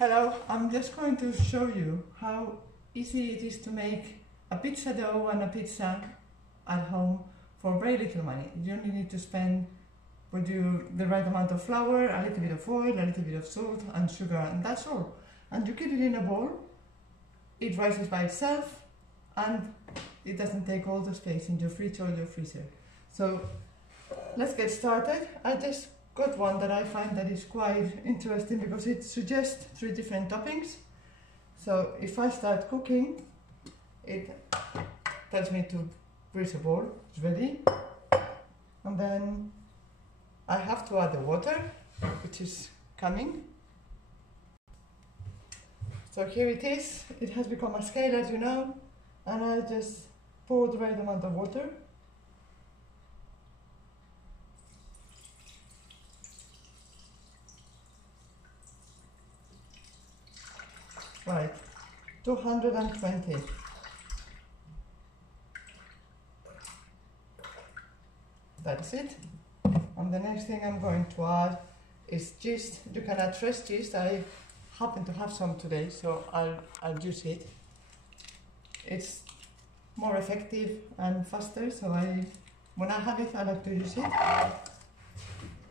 Hello, I'm just going to show you how easy it is to make a pizza dough and a pizza at home for very little money. You only need to spend with the right amount of flour, a little bit of oil, a little bit of salt and sugar, and that's all. And you keep it in a bowl, it rises by itself, and it doesn't take all the space in your fridge or your freezer. So let's get started. I just got one that I find that is quite interesting because it suggests 3 different toppings. So if I start cooking, it tells me to grease a bowl, it's ready. And then I have to add the water, which is coming. So here it is, it has become a scale, as you know, and I just pour the right amount of water. Right, 220. That's it. And the next thing I'm going to add is yeast. You can add fresh yeast. I happen to have some today, so I'll use it. It's more effective and faster, so when I have it, I like to use it.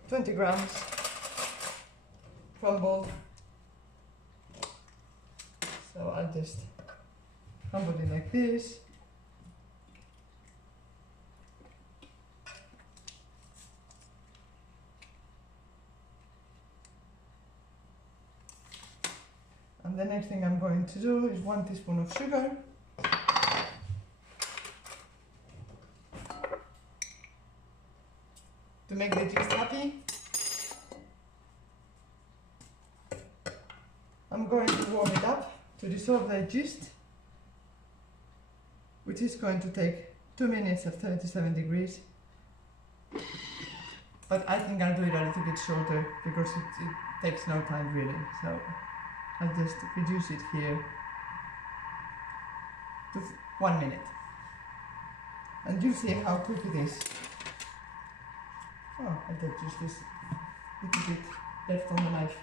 20 grams crumbled. So I'll just crumble it like this. And the next thing I'm going to do is 1 teaspoon of sugar. To make the yeast happy. I'm going to warm it up to dissolve the yeast, which is going to take 2 minutes at 37 degrees. But I think I'll do it a little bit shorter because it takes no time really. So I'll just reduce it here to 1 minute. And you see how quick it is. Oh, I did just this little bit left on the knife.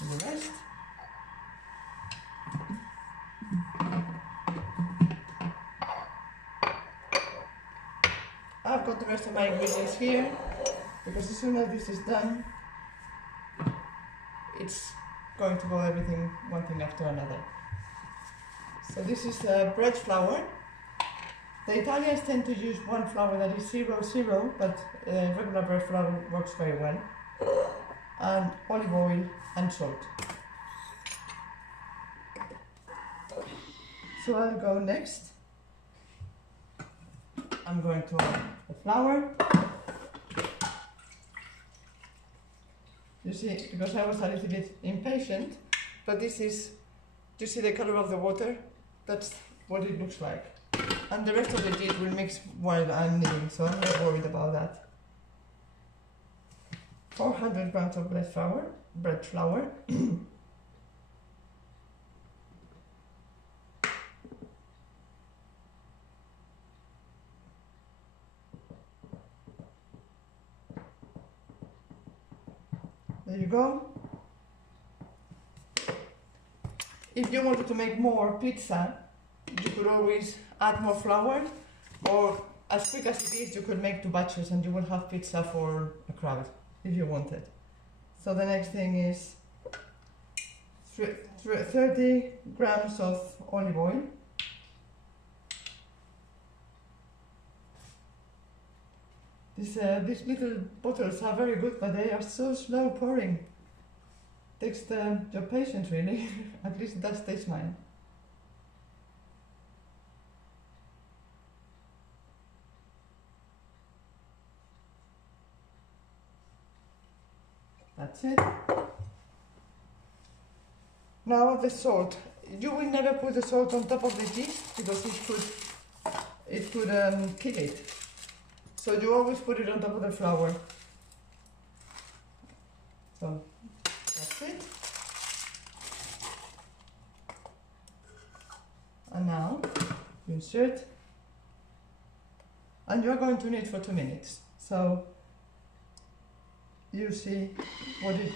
And the rest. I've got the rest of my ingredients here, because as soon as this is done, it's going to go everything one thing after another. So this is bread flour. The Italians tend to use one flour that is 0,0, but regular bread flour works very well. And olive oil and salt. So I'll go next. I'm going to add the flour. You see, because I was a little bit impatient, but this is, do you see the color of the water? That's what it looks like. And the rest of the yeast will mix while I'm kneading, so I'm not worried about that. 400 grams of bread flour. There you go. If you wanted to make more pizza, you could always add more flour, or as quick as it is, you could make 2 batches and you will have pizza for a crowd if you wanted. So the next thing is 30 grams of olive oil. These little bottles are very good, but they are so slow pouring. Takes your patience really. At least it does taste mine. That's it. Now the salt. You will never put the salt on top of the yeast because it could kill it. So you always put it on top of the flour. So that's it. And now you insert, and you're going to knead for 2 minutes. So you see what it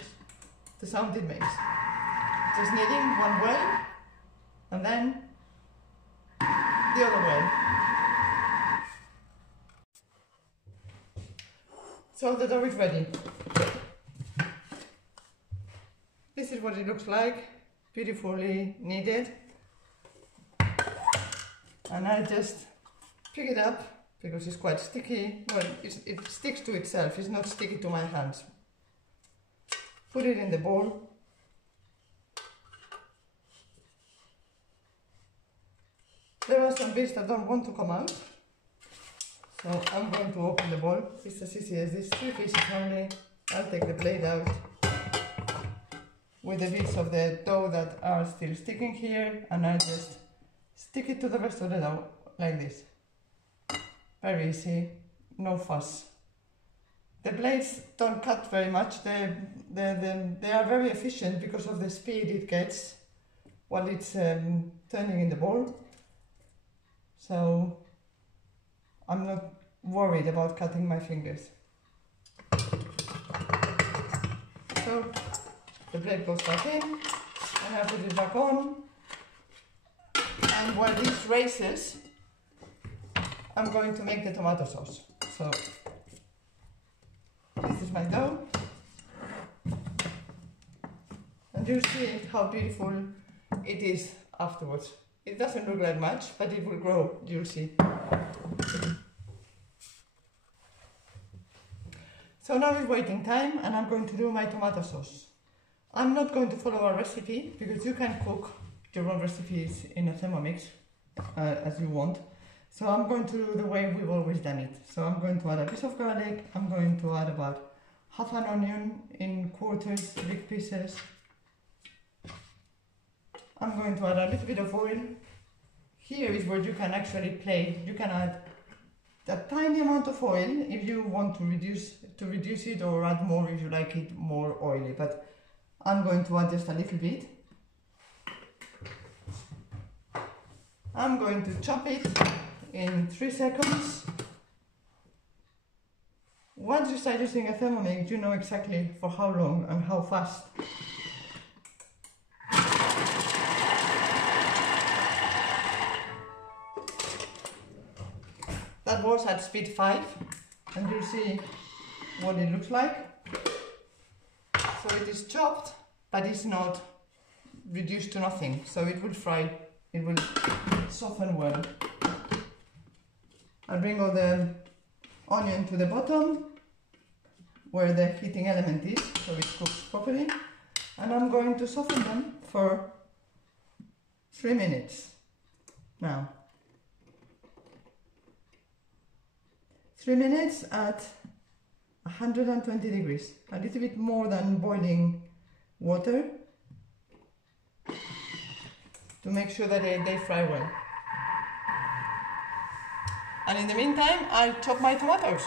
the sound it makes. Just kneading one way and then the other way. So the dough is ready. This is what it looks like, beautifully kneaded. And I just pick it up because it's quite sticky. Well, it sticks to itself, it's not sticky to my hands. Put it in the bowl. There are some bits that don't want to come out, so I'm going to open the bowl. It's as easy as this, 3 pieces only. I'll take the blade out with the bits of the dough that are still sticking here, and I just stick it to the rest of the dough like this. Very easy, no fuss. The blades don't cut very much. They are very efficient because of the speed it gets while it's turning in the bowl. So I'm not worried about cutting my fingers. So the blade goes back in and I put it back on. And while this raises, I'm going to make the tomato sauce. So this is my dough. And you'll see how beautiful it is afterwards. It doesn't look like much, but it will grow, you'll see. So now it's waiting time and I'm going to do my tomato sauce. I'm not going to follow a recipe because you can cook your own recipes in a Thermomix as you want. So I'm going to do the way we've always done it. So I'm going to add a piece of garlic, I'm going to add about half an onion in quarters, big pieces. I'm going to add a little bit of oil. Here is where you can actually play. You can add a tiny amount of oil if you want to reduce it, or add more if you like it more oily. But I'm going to add just a little bit. I'm going to chop it in 3 seconds. Once you start using a Thermomix, you know exactly for how long and how fast. That was at speed 5, and you'll see what it looks like. So it is chopped, but it's not reduced to nothing, so it will fry, it will soften well. I'll bring all the onion to the bottom, where the heating element is, so it cooks properly. And I'm going to soften them for 3 minutes. Now, 3 minutes at 120 degrees, a little bit more than boiling water, to make sure that they fry well. And in the meantime, I'll chop my tomatoes.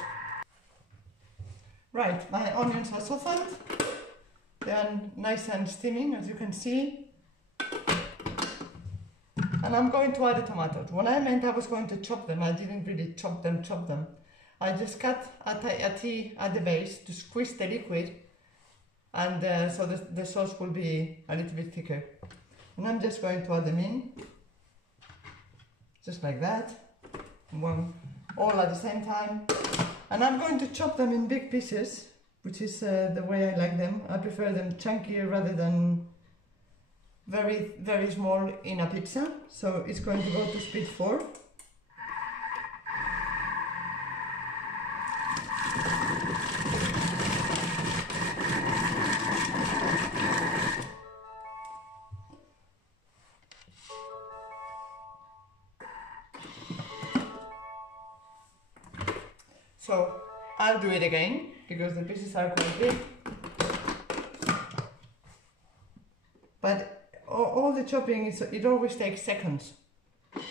Right, my onions are softened. They are nice and steaming, as you can see. And I'm going to add the tomatoes. When I meant I was going to chop them, I didn't really chop them. I just cut a T at the base to squeeze the liquid, and so the sauce will be a little bit thicker. And I'm just going to add them in, just like that, all at the same time. And I'm going to chop them in big pieces, which is the way I like them. I prefer them chunkier rather than very, very small in a pizza. So it's going to go to speed 4. So I'll do it again because the pieces are quite big. But all the chopping, it always takes seconds. So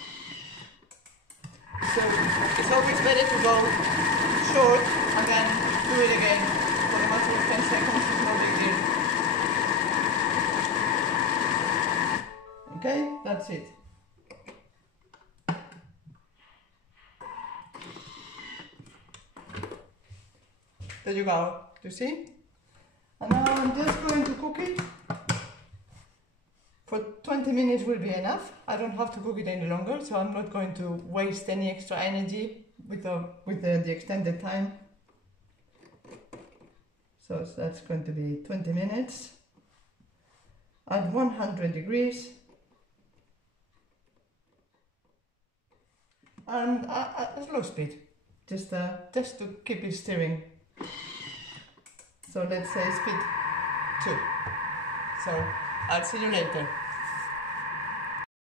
it's always better to go short and then do it again for a matter of 10 seconds. It's no big deal. Okay, that's it. There you go, do you see? And now I'm just going to cook it. For 20 minutes will be enough. I don't have to cook it any longer, so I'm not going to waste any extra energy with the extended time. So that's going to be 20 minutes at 100 degrees. And at slow speed, just to keep it stirring. So let's say speed 2. So I'll see you later.